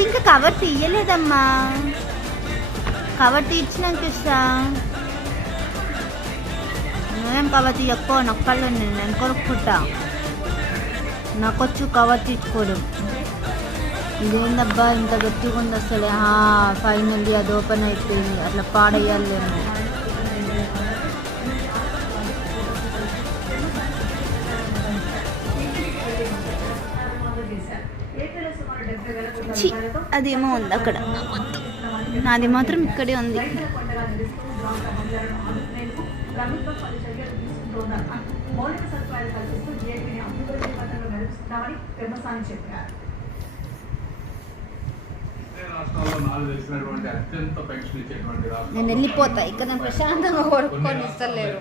అది ఇంకా cover తీయలేదమ్మా, cover తీర్చినాక ఇస్తా. నువ్వేం కవర్ తీయక్కో, నొక్కళ్ళు నేను కొనుక్కుంటా, నాకొచ్చు కవర్ తీసుకోవడం. ఇదేందబ్బా ఇంత గట్టిగా ఉంది అసలు. ఫైనల్లీ అది ఓపెన్ అయిపోయింది, అట్లా పాడేయాలేమో. అదేమో ఉంది అక్కడ, నాది మాత్రం ఇక్కడే ఉంది. నేను వెళ్ళిపోతా, ఇక్కడ నేను ప్రశాంతంగా కొనుక్కొని ఇస్తలేరు.